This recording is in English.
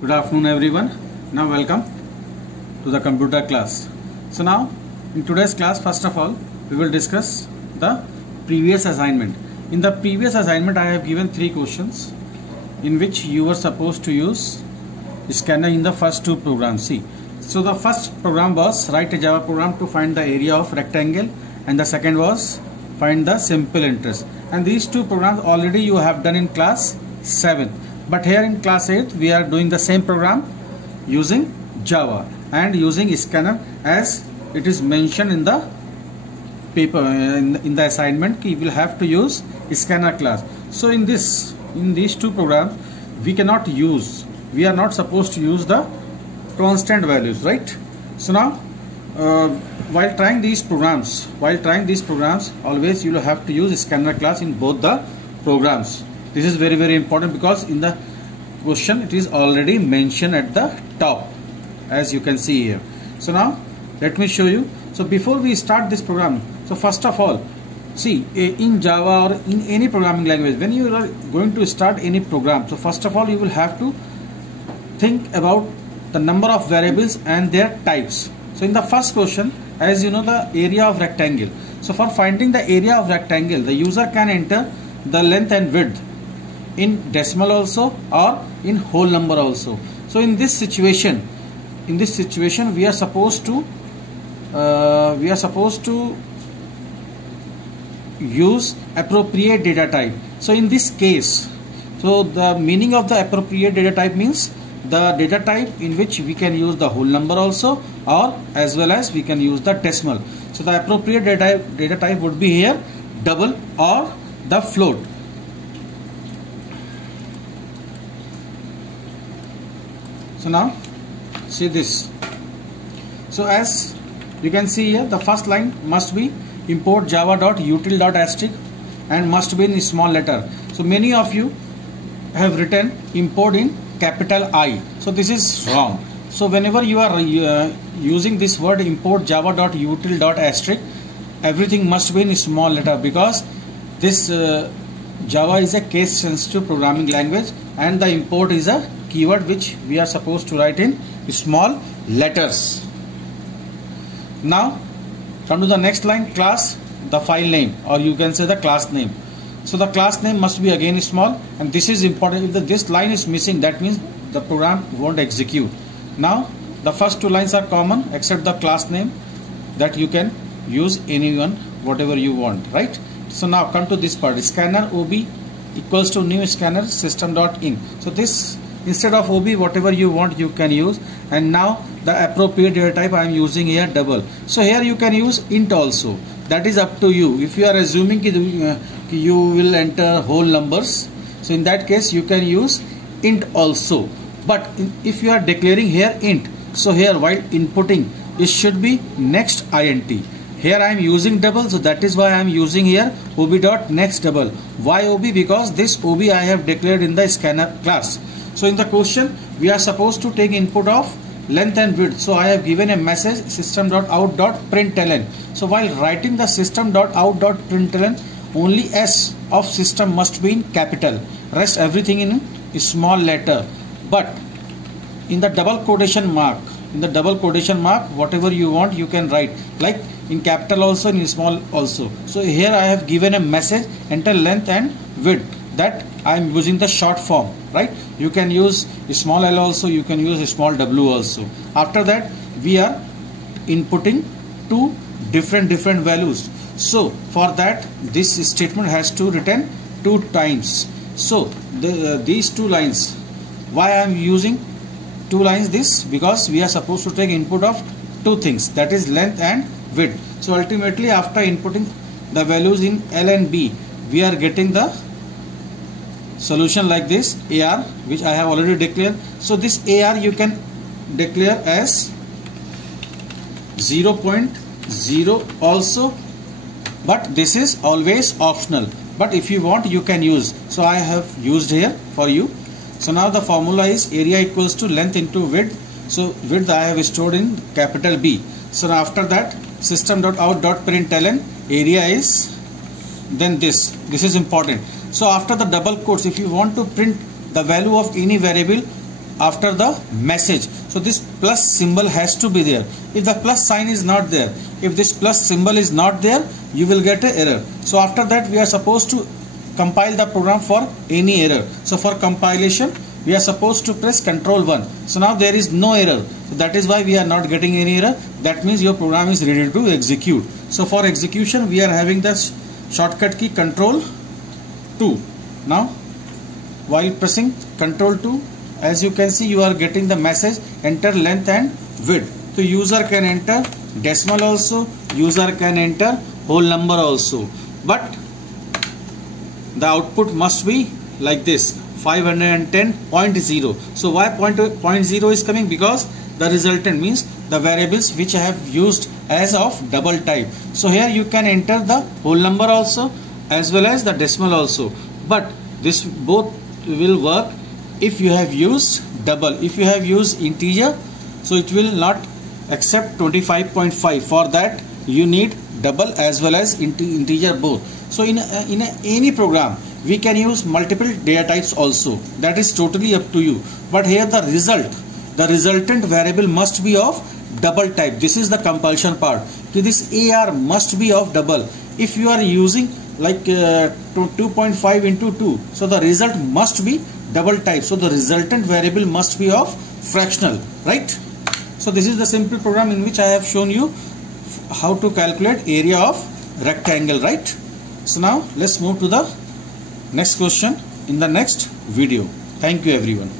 Good afternoon everyone. Now welcome to the computer class. So now in today's class, first of all we will discuss the previous assignment. In the previous assignment I have given 3 questions in which you were supposed to use scanner in the first 2 programs. See, so the first program was write a Java program to find the area of rectangle, and the second was find the simple interest. And these 2 programs already you have done in class 7. But here in class 8 we are doing the same program using Java and using scanner as it is mentioned in the paper in the assignment. You will have to use scanner class. So in these 2 programs we are not supposed to use the constant values, right? So now while trying these programs always you will have to use scanner class in both the programs. This is very, very important because in the question it is already mentioned at the top, as you can see here. So now let me show you. So before we start this program, so first of all, see, in Java or in any programming language, when you are going to start any program, so first of all you will have to think about the number of variables and their types. So in the first question, as you know, the area of rectangle. So for finding the area of rectangle, the user can enter the length and width in decimal also or in whole number also. So in this situation we are supposed to use appropriate data type. So in this case, so the meaning of the appropriate data type means the data type in which we can use the whole number also, or as well as we can use the decimal. So the appropriate data type would be here double or the float. So now see this. So as you can see here, the first line must be import java.util.asterisk and must be in small letter. So many of you have written import in capital I. So this is wrong. So whenever you are using this word import java.util.asterisk, everything must be in small letter, because this Java is a case sensitive programming language and the import is a keyword which we are supposed to write in small letters. Now come to the next line, class, the file name, or you can say the class name. So the class name must be again small, and this is important. If this line is missing, that means the program won't execute. Now the first 2 lines are common except the class name, that you can use anyone whatever you want, right? So now come to this part, scanner OB equals to new scanner system.in. So this, instead of OB, whatever you want you can use. And now the appropriate data type I am using here double. So here you can use int also, that is up to you. If you are assuming you will enter whole numbers, so in that case you can use int also. But if you are declaring here int, so here while inputting it should be next int. Here I am using double, so that is why I am using here ob.next double. Why ob? Because this ob I have declared in the scanner class. So in the question we are supposed to take input of length and width. So I have given a message system.out.println. So while writing the system.out.println, only S of system must be in capital, rest everything in small letter. But in the double quotation mark, whatever you want you can write, like in capital also, in small also. So here I have given a message enter length and width, that I am using the short form, right? You can use small l also, you can use small w also. After that we are inputting 2 different values. So for that this statement has to return 2 times. So these 2 lines, why I am using 2 lines this? Because we are supposed to take input of 2 things, that is length and width. So ultimately after inputting the values in L and B, we are getting the solution like this, AR, which I have already declared. So this AR you can declare as 0.0 also, but this is always optional, but if you want you can use. So I have used here for you. So now the formula is area equals to length into width. So width I have stored in capital B. So after that system.out.println, area is then this is important. So after the double quotes, if you want to print the value of any variable, after the message. So this plus symbol has to be there. If the plus sign is not there, if this plus symbol is not there, you will get an error. So after that we are supposed to compile the program for any error. So for compilation we are supposed to press Ctrl 1. So now there is no error. So that is why we are not getting any error. That means your program is ready to execute. So for execution we are having the shortcut key Ctrl 2. Now while pressing Ctrl 2, as you can see, you are getting the message enter length and width. So user can enter decimal also, user can enter whole number also, but the output must be like this 510.0. So why 0.0 is coming? Because the resultant means the variables which I have used as of double type. So here you can enter the whole number also as well as the decimal also, but this both will work if you have used double. If you have used integer, so it will not accept 25.5. For that you need double as well as integer both. So in any program we can use multiple data types also. That is totally up to you. But here the resultant variable must be of double type. This is the compulsion part. So this AR must be of double. If you are using like 2.5 into 2, so the result must be double type. So the resultant variable must be of fractional, right? So this is the simple program in which I have shown you how to calculate area of rectangle, right? So now let's move to the next question in the next video. Thank you everyone.